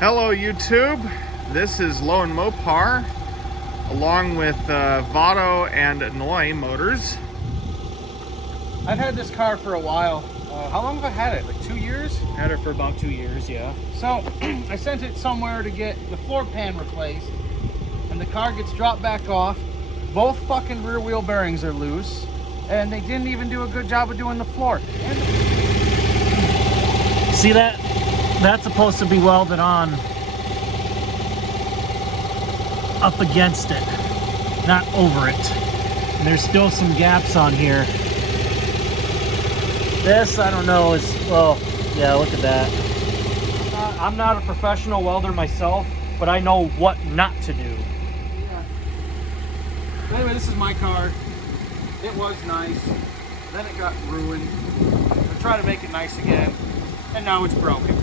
Hello YouTube, this is Low and Mopar along with Votto and Aenoyed motors. I've had this car for a while. How long have I had it? Like 2 years? Had it for about 2 years, yeah. So I sent it somewhere to get the floor pan replaced, and the car gets dropped back off. Both fucking rear wheel bearings are loose, and they didn't even do a good job of doing the floor. See that? That's supposed to be welded on up against it, not over it. And there's still some gaps on here. This, I don't know, is, well, yeah, look at that. I'm not a professional welder myself, but I know what not to do. Yeah. Anyway, this is my car. It was nice. Then it got ruined. I tried to make it nice again, and now it's broken.